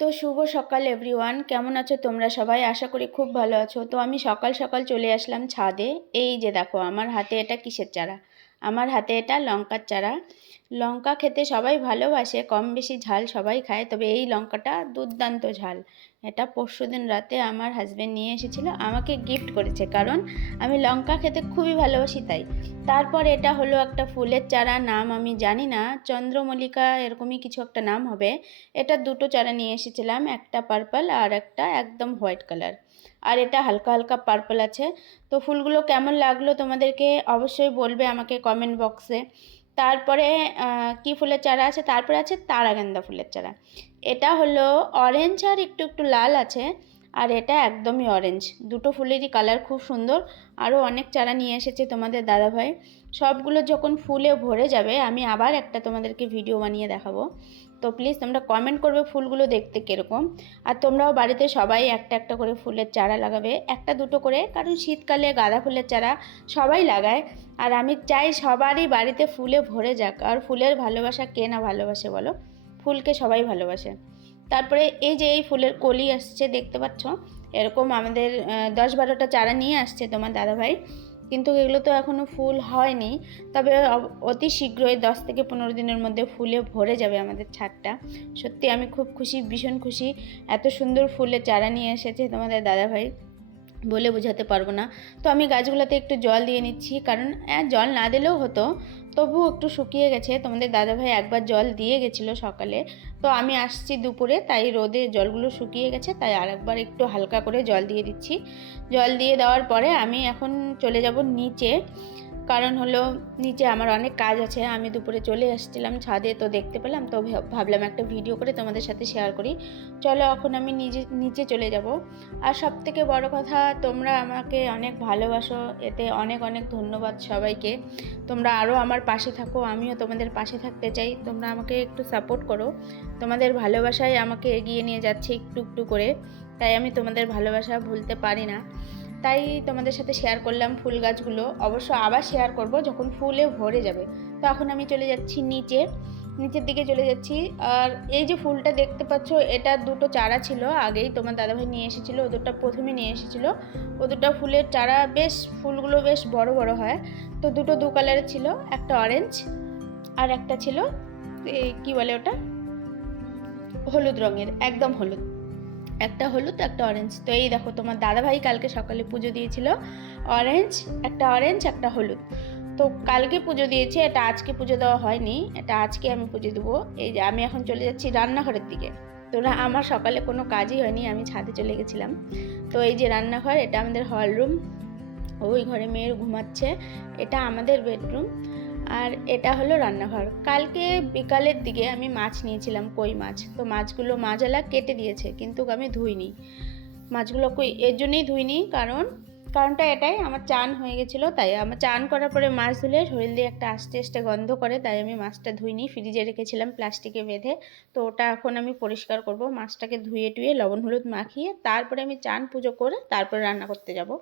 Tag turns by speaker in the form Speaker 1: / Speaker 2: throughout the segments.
Speaker 1: তো শুভ সকাল এভরিওয়ান কেমন আছো তোমরা সবাই? আশা করি খুব ভালো আছো। তো আমি সকাল সকাল চলে আসলাম ছাদে। এই যে দেখো, আমার হাতে এটা কিসের চারা? আমার হাতে এটা লঙ্কার চারা। লঙ্কা খেতে সবাই ভালোবাসে, কম বেশি ঝাল সবাই খায়, তবে এই লঙ্কাটা দুর্দান্ত ঝাল। এটা পরশু দিন রাতে আমার হাজব্যান্ড নিয়ে এসেছিল, আমাকে গিফট করেছে, কারণ আমি লঙ্কা খেতে খুবই ভালোবাসি তাই। তারপর এটা হলো একটা ফুলের চারা, নাম আমি জানি না, চন্দ্রমল্লিকা এরকমই কিছু একটা নাম হবে। এটা দুটো চারা নিয়ে এসেছিলাম, একটা পার্পল আর একটা একদম হোয়াইট কালার আর এটা হালকা হালকা পার্পল আছে। তো ফুলগুলো কেমন লাগল তোমাদেরকে অবশ্যই বলবে আমাকে কমেন্ট বক্সে তারপরে কি ফুলের চারা আছে? তারপরে আছে তারাগেন্দা ফুলের চারা। এটা হলো অরেঞ্জ আর একটু একটু লাল আছে। আর এটা একদমই অরেঞ্জ দুটো ফুলেরই কালার খুব সুন্দর। আরও অনেক চারা নিয়ে এসেছে তোমাদের দাদাভাই। সবগুলো যখন ফুলে ভরে যাবে, আমি আবার একটা তোমাদেরকে ভিডিও বানিয়ে দেখাবো। তো প্লিজ তোমরা কমেন্ট করবে ফুলগুলো দেখতে কীরকম। আর তোমরাও বাড়িতে সবাই একটা একটা করে ফুলের চারা লাগাবে। একটা দুটো করে, কারণ শীতকালে গাঁদা ফুলের চারা সবাই লাগায়। আর আমি চাই সবারই বাড়িতে ফুলে ভরে যাক। আর ফুলের ভালোবাসা কে না ভালোবাসে বলো? ফুলকে সবাই ভালোবাসে। তারপরে এই যে এই ফুলের কলি আসছে, দেখতে পাচ্ছ? এরকম আমাদের দশ বারোটা চারা নিয়ে আসছে তোমার দাদাভাই। কিন্তু এগুলো তো এখনও ফুল হয়নি। তবে অতি শীঘ্রই দশ থেকে পনেরো দিনের মধ্যে ফুলে ভরে যাবে আমাদের ছাদটা। সত্যি আমি খুব খুশি, ভীষণ খুশি। এত সুন্দর ফুলের চারা নিয়ে এসেছে তোমাদের দাদাভাই। বলে বোঝাতে পারব না। তো আমি গাছগুলোতে একটু জল দিয়ে নিচ্ছি, কারণ জল না দিলেও হতো। তবুও একটু শুকিয়ে গেছে। তোমাদের দাদাভাই একবার জল দিয়ে গেছিল সকালে। তো আমি আসছি দুপুরে, তাই রোদে জলগুলো শুকিয়ে গেছে, তাই আরেকবার একটু হালকা করে জল দিয়ে দিচ্ছি। জল দিয়ে দেওয়ার পরে আমি এখন চলে যাব নিচে। কারণ হলো নিচে আমার অনেক কাজ আছে, আমি দুপুরে চলে এসেছিলাম ছাদে, তো দেখতে পেলাম, তো ভাবলাম একটা ভিডিও করে তোমাদের সাথে শেয়ার করি। চলো এখন আমি নিজে, নিচে চলে যাব। আর সব থেকে বড় কথা, তোমরা আমাকে অনেক ভালোবাসো, এতে অনেক অনেক ধন্যবাদ সবাইকে। তোমরা আরও আমার পাশে থাকো, আমিও তোমাদের পাশে থাকতে চাই, তোমরা আমাকে একটু সাপোর্ট করো। তোমাদের ভালোবাসায় আমাকে এগিয়ে নিয়ে যাচ্ছে একটু একটু করে, তাই আমি তোমাদের ভালোবাসা ভুলতে পারি না। তাই তোমাদের সাথে শেয়ার করলাম ফুল গাছগুলো। অবশ্য আবার শেয়ার করব যখন ফুলে ভরে যাবে। তখন আমি চলে যাচ্ছি নিচে। নিচের দিকে চলে যাচ্ছি। আর এই যে ফুলটা দেখতে পাচ্ছ, এটা দুটো চারা ছিল। আগেই তোমার দাদাভাই নিয়ে এসেছিল ও দুটো প্রথমে নিয়ে এসেছিল। ও দুটো ফুলের চারা বেশ, ফুলগুলো বেশ বড় বড় হয়। তো দুটো দু কালারের ছিল, একটা অরেঞ্জ আর একটা ছিল কি বলে ওটা? হলুদ রঙের, একদম হলুদ। একটা হলুদ, একটা অরেঞ্জ তো এই দেখো, তোমার দাদাভাই কালকে সকালে পুজো দিয়েছিল। অরেঞ্জ একটা অরেঞ্জ একটা হলুদ। তো কালকে পুজো দিয়েছে, এটা আজকে পুজো দেওয়া হয়নি, এটা আজকে আমি পুজো দেবো। এই যে আমি এখন চলে যাচ্ছি রান্নাঘরের দিকে। তো না, আমার সকালে কোনো কাজই হয়নি, আমি ছাদে চলে গেছিলাম। তো এই যে রান্নাঘর, এটা আমাদের হল রুম ওই ঘরে মেয়ের ঘুমাচ্ছে, এটা আমাদের বেডরুম আর এটা হলো রান্নাঘর। কালকে বিকালের দিকে আমি মাছ নিয়েছিলাম, কই মাছ। তো মাছগুলো মাজালা কেটে দিয়েছে, কিন্তু আমি ধুইনি। মাছগুলো কই? এর জন্যই ধুইনি, কারণ, কারণটা এটাই, আমার চান হয়ে গেছিল, তাই আমার চান করার পরে মাছ ধুলে শরীর দিয়ে একটা আস্তে আস্তে গন্ধ করে, তাই আমি মাছটা ধুইনি। ফ্রিজে রেখেছিলাম প্লাস্টিকে বেঁধে, তো ওটা এখন আমি পরিষ্কার করব। মাছটাকে ধুয়ে টুয়ে লবণ হলুদ মাখিয়ে, তারপরে আমি চান পুজো করে তারপরে রান্না করতে যাব।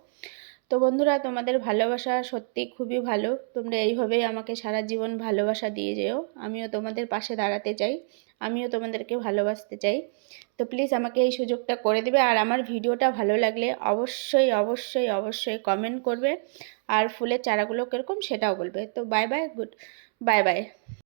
Speaker 1: তো বন্ধুরা, তোমাদের ভালোবাসা সত্যি খুবই ভালো। তোমরা এইভাবেই আমাকে সারা জীবন ভালোবাসা দিয়ে যেও। আমিও তোমাদের পাশে দাঁড়াতে চাই। আমিও তোমাদেরকে ভালোবাসতে চাই। তো প্লিজ আমাকে এই সুযোগটা করে দেবে। আর আমার ভিডিওটা ভালো লাগলে অবশ্যই অবশ্যই অবশ্যই কমেন্ট করবে। আর ফুলের চারাগুলো কীরকম সেটাও বলবে। তো bye bye good bye bye